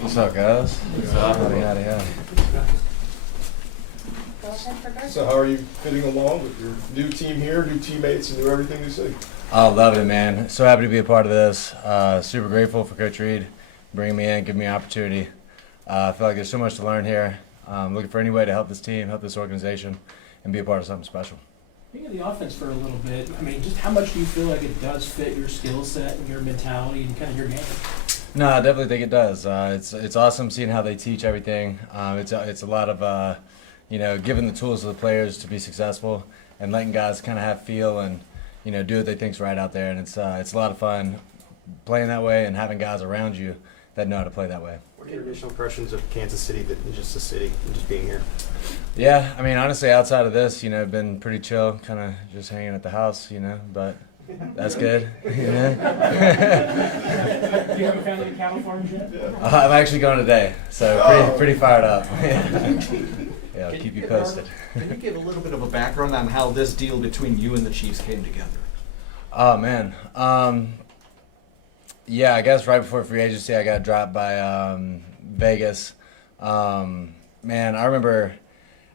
What's up, guys? What's up? Howdy, howdy, howdy. So how are you fitting along with your new team here, new teammates, and new everything you see? Oh, loving it, man. So happy to be a part of this. Super grateful for Coach Reed bringing me in, giving me an opportunity. I feel like there's so much to learn here. Looking for any way to help this team, help this organization, and be a part of something special. Being in the offense for a little bit, I mean, just how much do you feel like it does fit your skill set and your mentality and kind of your game? No, I definitely think it does. It's awesome seeing how they teach everything. It's a lot of giving the tools to the players to be successful and letting guys kind of have feel and do what they think's right out there. And it's a lot of fun playing that way and having guys around you that know how to play that way. What are your initial impressions of Kansas City, just the city, and just being here? Yeah, I mean, honestly, outside of this, I've been pretty chill, kind of just hanging at the house, but that's good. Do you have a family in California yet? I'm actually going today, so pretty fired up. Yeah, I'll keep you posted. Can you give a little bit of a background on how this deal between you and the Chiefs came together? Oh, man. Yeah, I guess right before free agency, I got dropped by Vegas. Man, I remember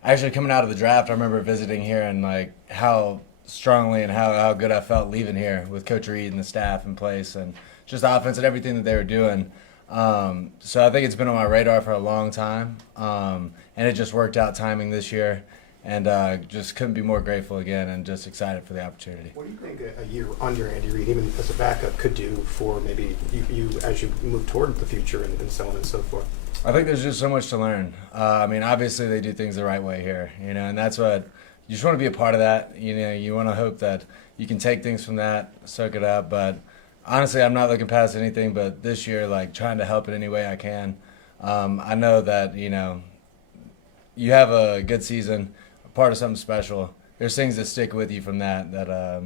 actually coming out of the draft, I remember visiting here and how strongly and how good I felt leaving here with Coach Reed and the staff in place and just the offense and everything that they were doing. So I think it's been on my radar for a long time, and it just worked out timing this year, and just couldn't be more grateful again and just excited for the opportunity. What do you think a year under Andy Reid, even as a backup, could do for maybe you as you move toward the future and so on and so forth? I think there's just so much to learn. I mean, obviously they do things the right way here, and that's what you just want to be a part of that. You want to hope that you can take things from that, soak it up. But honestly, I'm not looking past anything. But this year, trying to help in any way I can. I know that you have a good season, a part of something special. There's things that stick with you from that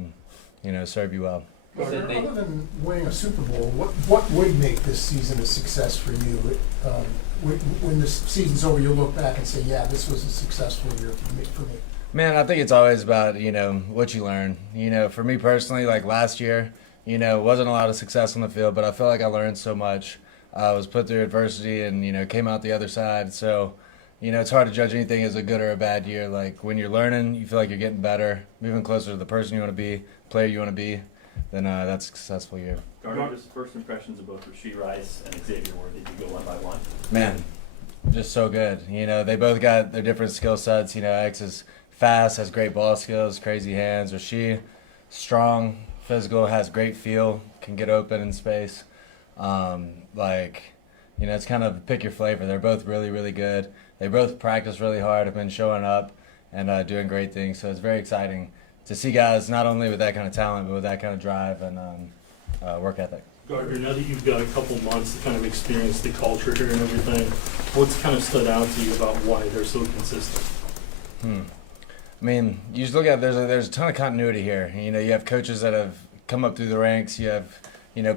serve you well. Other than winning a Super Bowl, what would make this season a success for you? When the season's over, you'll look back and say, yeah, this was a successful year for me. Man, I think it's always about, what you learn. For me personally, last year, wasn't a lot of success on the field, but I feel like I learned so much. I was put through adversity and, came out the other side. So, it's hard to judge anything as a good or a bad year. When you're learning, you feel like you're getting better, moving closer to the person you want to be, player you want to be, then that's a successful year. Gardner, just first impressions of both Rashee Rice and Xavier Ward. Did you go one by one? Man, just so good. They both got their different skill sets. X is fast, has great ball skills, crazy hands. Rashee, strong, physical, has great feel, can get open in space. It's kind of pick your flavor. They're both really, really good. They both practice really hard, have been showing up and doing great things. So it's very exciting to see guys not only with that kind of talent, but with that kind of drive and work ethic. Gardner, now that you've got a couple months to kind of experience the culture here and everything, what's kind of stood out to you about why they're so consistent? I mean, you just look at there's a ton of continuity here. You have coaches that have come up through the ranks. You have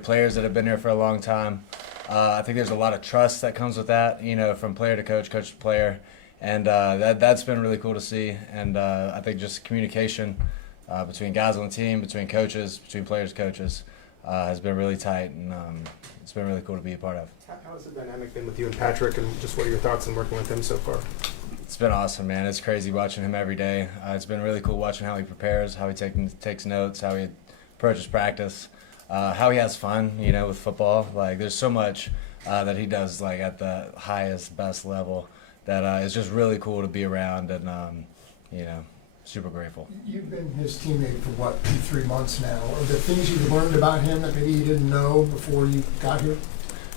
players that have been here for a long time. I think there's a lot of trust that comes with that. From player to coach, coach to player, and that's been really cool to see. And I think just communication between guys on the team, between coaches, between players, coaches, has been really tight, and it's been really cool to be a part of. How has the dynamic been with you and Patrick, and just what are your thoughts on working with him so far? It's been awesome, man. It's crazy watching him every day. It's been really cool watching how he prepares, how he takes notes, how he approaches practice, how he has fun, with football. There's so much that he does, at the highest, best level that is just really cool to be around and, super grateful. You've been his teammate for, 2-3 months now. Are there things you've learned about him that maybe you didn't know before you got here?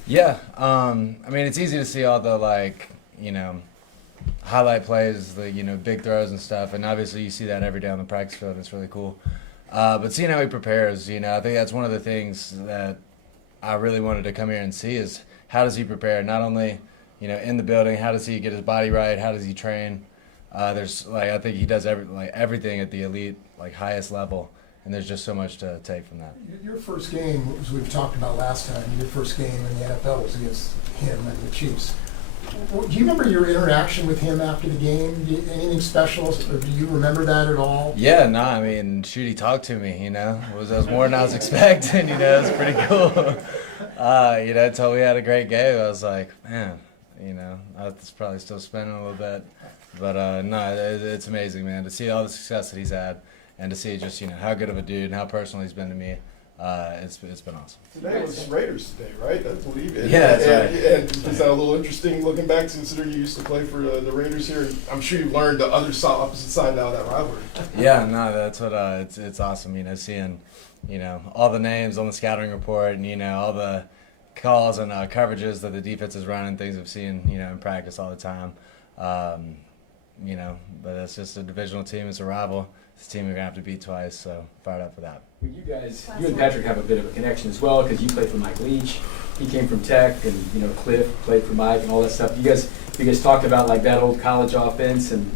Yeah. I mean, it's easy to see all the, highlight plays, the big throws and stuff, and obviously you see that every day on the practice field. It's really cool. But seeing how he prepares, I think that's one of the things that I really wanted to come here and see is how does he prepare? Not only in the building, how does he get his body right? How does he train? There's I think he does everything at the elite highest level, and there's just so much to take from that. Your first game, as we've talked about last time, your first game in the NFL was against him and the Chiefs. Do you remember your interaction with him after the game? Anything special, or do you remember that at all? Yeah, no, I mean, shoot, he talked to me, it was more than I was expecting, it was pretty cool. Until we had a great game, I was like, man, I was probably still spinning a little bit. But, no, it's amazing, man, to see all the success that he's had and to see just, how good of a dude and how personal he's been to me. It's been awesome. Today was Raiders Day, right? That's what he did. Yeah, that's right. And is that a little interesting looking back, considering you used to play for the Raiders here? I'm sure you've learned the opposite side now of that rivalry. Yeah, no, that's what it's awesome. Seeing all the names on the scouting report and all the calls and coverages that the defense is running, things I've seen in practice all the time. But it's just a divisional team. It's a rival. It's a team we're gonna have to beat twice. So fired up for that. Well, you and Patrick have a bit of a connection as well because you played for Mike Leach. He came from Tech, and Cliff played for Mike and all that stuff. You guys talked about like that old college offense, and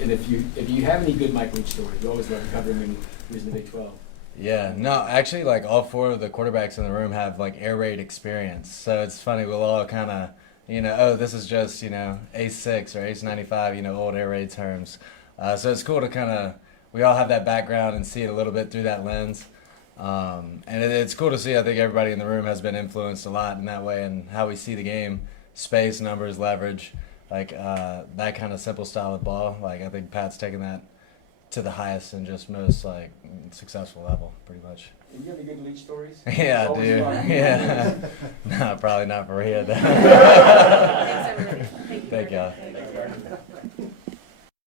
if you have any good Mike Leach stories, you always love covering when he was in the Big 12. Yeah, no, actually, like all four of the quarterbacks in the room have like air raid experience. So it's funny. We'll all kind of, oh, this is just Ace 6 or Ace 95, old air raid terms. So it's cool to kind of. We all have that background and see it a little bit through that lens. And it's cool to see. I think everybody in the room has been influenced a lot in that way and how we see the game, space, numbers, leverage, like that kind of simple style of ball. Like I think Pat's taken that to the highest and just most like successful level, pretty much. Do you have any good Leach stories? Yeah, dude. Yeah. No, probably not for Rhea. Thanks, everybody. Thank y'all.